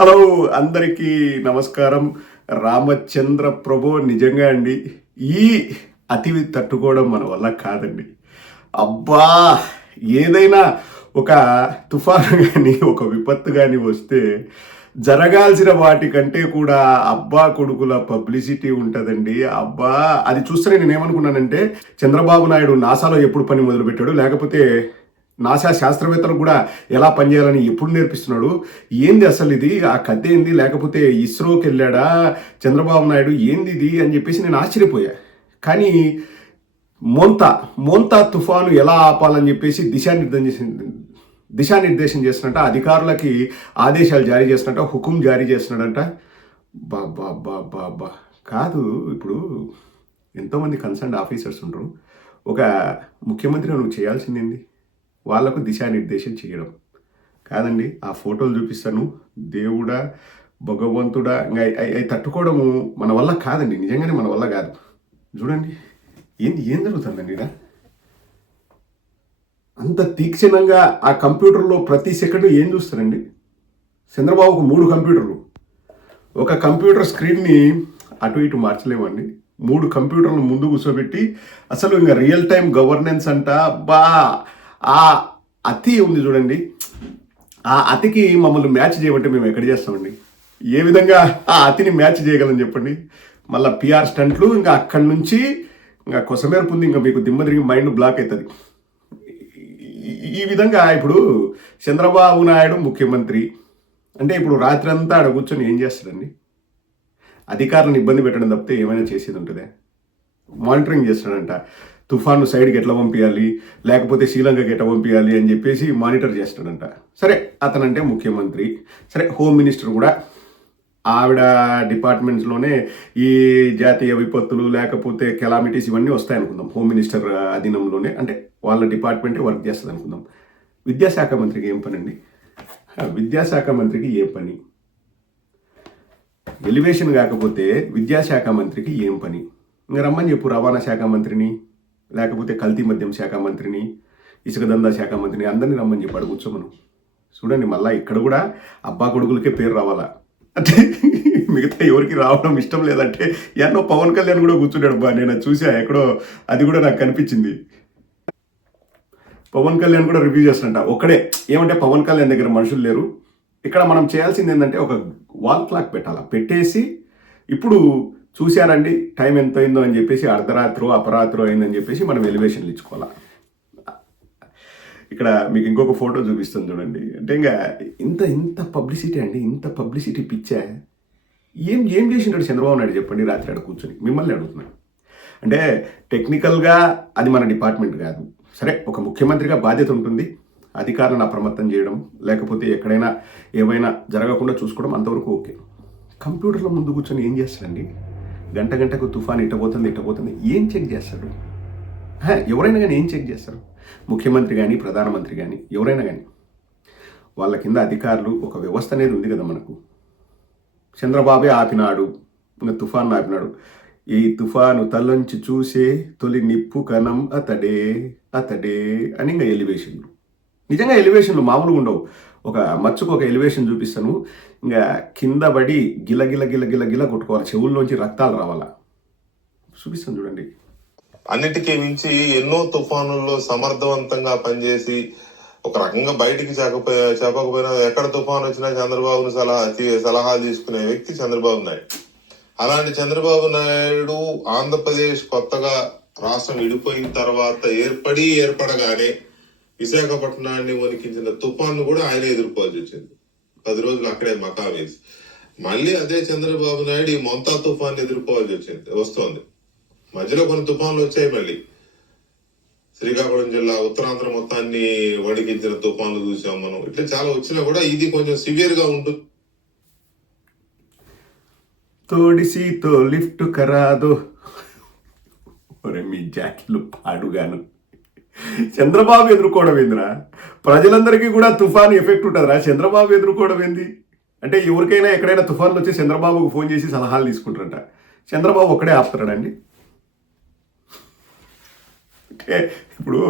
Hello అందరికీ నమస్కారం. రామచంద్ర ప్రభు నిజంగా అండి. ఈ అతివి తట్టుకోవడం మన వల్ల కాదండి. అబ్బా ఏదైనా ఒక తుఫాను కానీ ఒక విపత్తు కానీ వస్తే జరగాల్సిన వాటికంటే కూడా అబ్బా కొడుకుల పబ్లిసిటీ ఉంటుందండి. అబ్బా అది చూస్తే నేను ఏమనుకున్నానంటే చంద్రబాబు నాయుడు నాసాలో ఎప్పుడు పని మొదలుపెట్టాడు? లేకపోతే నాసా శాస్త్రవేత్తలకు కూడా ఎలా పనిచేయాలని ఎప్పుడు నేర్పిస్తున్నాడు? ఏంది అసలు ఇది? ఆ కథ ఏంది? లేకపోతే ఇస్రోకి వెళ్ళాడా? చంద్రబాబు నాయుడు ఏంది ఇది? అని చెప్పేసి నేను ఆశ్చర్యపోయా. కానీ మోంతా మోంతా తుఫాను ఎలా ఆపాలని చెప్పేసి దిశానిర్దేశం దిశానిర్దేశం చేసినట్ట అధికారులకి ఆదేశాలు జారీ చేసినట్ట హుకుం జారీ చేస్తున్నాడంట. బా బా బా బా బా. కాదు ఇప్పుడు ఎంతోమంది కన్సర్న్ ఆఫీసర్స్ ఉంటారు ఒక ముఖ్యమంత్రి నువ్వు చేయాల్సిందేంది వాళ్ళకు దిశానిర్దేశం చేయడం. కాదండి ఆ ఫోటోలు చూపిస్తాను దేవుడా భగవంతుడా ఇంకా అవి- తట్టుకోవడము మన వల్ల కాదండి నిజంగానే మన వల్ల కాదు. చూడండి ఏంది ఏం జరుగుతుందండి ఇక్కడ? అంత తీక్షణంగా ఆ కంప్యూటర్లో ప్రతి సెకండ్ ఏం చూస్తారండి? చంద్రబాబుకు మూడు కంప్యూటర్లు. ఒక కంప్యూటర్ స్క్రీన్ని అటు ఇటు మార్చలేమండి. మూడు కంప్యూటర్లు ముందు కూర్చోబెట్టి అసలు ఇంకా రియల్ టైం గవర్నెన్స్ అంట బా ఆ అతి ఉంది చూడండి. ఆ అతికి మమ్మల్ని మ్యాచ్ చేయమంటే మేము ఎక్కడ చేస్తామండి? ఏ విధంగా ఆ అతిని మ్యాచ్ చేయగలం చెప్పండి? మళ్ళీ పిఆర్ స్టంట్లు ఇంకా అక్కడి నుంచి ఇంకా కొసమేరపు ఉంది ఇంకా మీకు దిమ్మ తిరిగి మైండ్ బ్లాక్ అవుతుంది ఈ- ఈ విధంగా ఇప్పుడు చంద్రబాబు నాయుడు ముఖ్యమంత్రి. అంటే ఇప్పుడు రాత్రి అంతా ఆడ కూర్చొని ఏం చేస్తాడండి? అధికారులను ఇబ్బంది పెట్టడం తప్పితే ఏమైనా చేసేది ఉంటుందే? మానిటరింగ్ చేస్తాడంట. తుఫాను సైడ్కి ఎట్లా పంపించాలి లేకపోతే శ్రీలంకకి ఎట్లా పంపించాలి అని చెప్పేసి మానిటర్ చేస్తాడంట. సరే అతనంటే ముఖ్యమంత్రి. సరే హోమ్ మినిస్టర్ కూడా ఆవిడ డిపార్ట్మెంట్స్లోనే ఈ జాతీయ విపత్తులు లేకపోతే కెలామిటీస్ ఇవన్నీ వస్తాయి అనుకుందాం. హోమ్ మినిస్టర్ అధీనంలోనే అంటే వాళ్ళ డిపార్ట్మెంటే వర్క్ చేస్తుంది అనుకుందాం. విద్యాశాఖ మంత్రికి ఏం పని అండి విద్యాశాఖ మంత్రికి ఏ పని? ఎలివేషన్ కాకపోతే విద్యాశాఖ మంత్రికి ఏం పని? ఇంకా రమ్మని చెప్పు రవాణా శాఖ మంత్రిని. లేకపోతే కల్తీ మద్యం శాఖ మంత్రిని ఇసుక దందా శాఖ మంత్రిని అందరినీ రమ్మని చెప్పి అడుగుచ్చు మనం చూడండి మళ్ళీ ఇక్కడ కూడా అబ్బా కొడుకులకే పేరు రావాలా? అంటే మిగతా ఎవరికి రావడం ఇష్టం లేదంటే ఎన్నో పవన్ కళ్యాణ్ కూడా కూర్చున్నాడు బా నేను చూసా ఎక్కడో అది కూడా నాకు కనిపించింది. పవన్ కళ్యాణ్ కూడా రివ్యూ చేస్తుంట ఒక్కడే. ఏమంటే పవన్ కళ్యాణ్ దగ్గర మనుషులు లేరు. ఇక్కడ మనం చేయాల్సింది ఏంటంటే ఒక వాల్ క్లాక్ పెట్టాలా? పెట్టేసి ఇప్పుడు చూశానండి టైం ఎంత అయిందో అని చెప్పేసి అర్ధరాత్రో అపరాత్రో అయిందని చెప్పేసి మనం ఎలివేషన్లు ఇచ్చుకోవాలా? ఇక్కడ మీకు ఇంకొక ఫోటో చూపిస్తుంది చూడండి. అంటే ఇంకా ఇంత ఇంత పబ్లిసిటీ అండి ఇంత పబ్లిసిటీ పిచ్చా. ఏం ఏం చేసింటాడు చంద్రబాబు నాయుడు చెప్పండి రాత్రి ఆడ కూర్చొని? మిమ్మల్ని అడుగుతున్నాను అంటే టెక్నికల్గా అది మన డిపార్ట్మెంట్ కాదు. సరే ఒక ముఖ్యమంత్రిగా బాధ్యత ఉంటుంది. అధికారులను అప్రమత్తం చేయడం లేకపోతే ఎక్కడైనా ఏమైనా జరగకుండా చూసుకోవడం అంతవరకు ఓకే. కంప్యూటర్లో ముందు కూర్చొని ఏం చేస్తాడండి? గంట గంటకు తుఫాన్ ఇట్టబోతుంది ఇట్టబోతుంది ఏం చెక్ చేస్తాడు ఎవరైనా కానీ ఏం చెక్ చేస్తారు? ముఖ్యమంత్రి కానీ ప్రధానమంత్రి కానీ ఎవరైనా కానీ వాళ్ళ కింద అధికారులు ఒక వ్యవస్థ అనేది ఉంది కదా మనకు. చంద్రబాబే ఆపినాడు తుఫాన్ ఆపినాడు. ఈ తుఫాను తలంచి చూసే తొలి నిప్పు కణం అతడే అతడే అని ఇంకా ఎలివేషన్లు. నిజంగా ఎలివేషన్లు మామూలుగా ఉండవు. ఒక మచ్చుకు ఒక ఎలివేషన్ చూపిస్తాను. ఇంకా కింద పడి గిల గిల గిల గిల గిల కొట్టుకోవాలి. చెవుల్లోంచి రక్తాలు రావాలా? చూపిస్తాను చూడండి. అన్నిటికీ మించి ఎన్నో తుఫానుల్లో సమర్థవంతంగా పనిచేసి ఒక రకంగా బయటికి చెప్పకపోయా చెప్పకపోయినా ఎక్కడ తుఫాను వచ్చినా చంద్రబాబును సలహా తీ- సలహాలు తీసుకునే వ్యక్తి చంద్రబాబు నాయుడు. అలాంటి చంద్రబాబు నాయుడు ఆంధ్రప్రదేశ్ కొత్తగా రాష్ట్రం విడిపోయిన తర్వాత ఏర్పడి ఏర్పడగానే విశాఖపట్నాన్ని వణికించిన తుఫాను కూడా ఆయన ఎదుర్కోవాల్సి వచ్చింది. పది రోజులు అక్కడే మకా వేసి. మళ్ళీ అదే చంద్రబాబు నాయుడు ఈ మొంతా తుఫాన్ని ఎదుర్కోవాల్సి వచ్చింది వస్తోంది. మధ్యలో కొన్ని తుఫాన్లు వచ్చాయి మళ్ళీ. శ్రీకాకుళం జిల్లా ఉత్తరాంధ్ర మొత్తాన్ని వణికించిన తుఫాన్లు చూసాం మనం. ఇట్లా చాలా వచ్చినా కూడా ఇది కొంచెం సివియర్గా ఉంటుంది తోడిసితో లిఫ్ట్ కరాదు. ఒరే మీ జాట్లు పాడుగాను. చంద్రబాబు ఎదుర్కోవడం ఏందిరా? ప్రజలందరికీ కూడా తుఫాన్ ఎఫెక్ట్ ఉంటుందిరా. చంద్రబాబు ఎదుర్కోవడం ఏంది? అంటే ఎవరికైనా ఎక్కడైనా తుఫాన్లు వచ్చి చంద్రబాబుకు ఫోన్ చేసి సలహాలు తీసుకుంటారంట. చంద్రబాబు ఒక్కడే ఆపుతాడండి అంటే ఇప్పుడు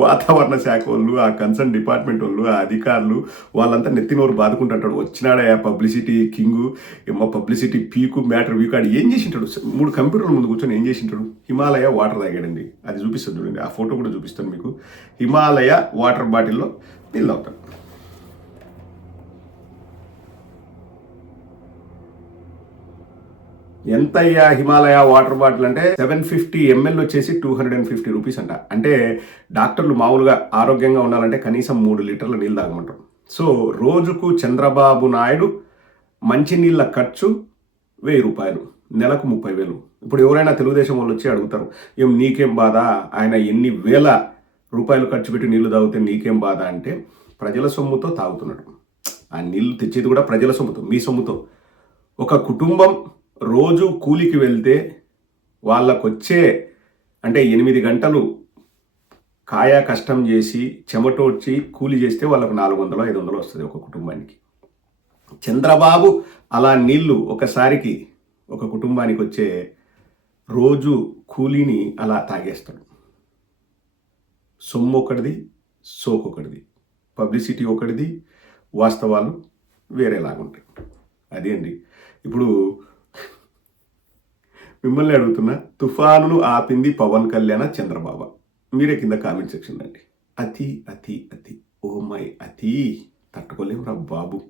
వాతావరణ శాఖ వాళ్ళు ఆ కన్సర్న్ డిపార్ట్మెంట్ వాళ్ళు ఆ అధికారులు వాళ్ళంతా నెత్తినోరు బాదుకుంటుంటాడు. వచ్చినాడా పబ్లిసిటీ కింగ్ ఏమో పబ్లిసిటీ పీకు మ్యాటర్ వీకు ఆడు ఏం చేసింటాడు? మూడు కంప్యూటర్ల ముందు కూర్చొని ఏం చేసింటాడు? హిమాలయ వాటర్ తాగాడండి. అది చూపిస్తాను చూడండి. ఆ ఫోటో కూడా చూపిస్తాను మీకు. హిమాలయ వాటర్ బాటిల్లో నీళ్ళు అవుతాడు ఎంత అయ్యా హిమాలయ వాటర్ బాటిల్ అంటే సెవెన్ ఫిఫ్టీ ఎంఎల్ వచ్చేసి two hundred and fifty rupees అంట. అంటే డాక్టర్లు మామూలుగా ఆరోగ్యంగా ఉండాలంటే కనీసం మూడు లీటర్ల నీళ్ళు తాగమంటారు. సో రోజుకు చంద్రబాబు నాయుడు మంచినీళ్ళ ఖర్చు వెయ్యి రూపాయలు నెలకు ముప్పై వేలు. ఇప్పుడు ఎవరైనా తెలుగుదేశం వాళ్ళు వచ్చి అడుగుతారు ఏం నీకేం బాధ? ఆయన ఎన్ని వేల రూపాయలు ఖర్చు పెట్టి నీళ్ళు తాగితే నీకేం బాధ? అంటే ప్రజల సొమ్ముతో తాగుతున్నాడు. ఆ నీళ్ళు తెచ్చేది కూడా ప్రజల సొమ్ముతో మీ సొమ్ముతో. ఒక కుటుంబం రోజు కూలికి వెళ్తే వాళ్ళకొచ్చే అంటే ఎనిమిది గంటలు కాయా కష్టం చేసి చెమటోడ్చి కూలి చేస్తే వాళ్ళకు నాలుగు వందలు ఐదు వందలు వస్తుంది ఒక కుటుంబానికి. చంద్రబాబు అలా నీళ్ళు ఒకసారికి ఒక కుటుంబానికి వచ్చే రోజు కూలీని అలా తాగేస్తాడు. సొమ్ము ఒకటిది సోకు ఒకటిది పబ్లిసిటీ ఒకటిది వాస్తవాలు వేరేలాగుంటాయి. అదే అండి. ఇప్పుడు మిమ్మల్ని అడుగుతున్నా తుఫానును ఆపింది పవన్ కళ్యాణ చంద్రబాబు. మీరే కింద కామెంట్ సెక్షన్ అండి. అతి అతి అతి. ఓ మై అతి. తట్టుకోలేము రా బాబు.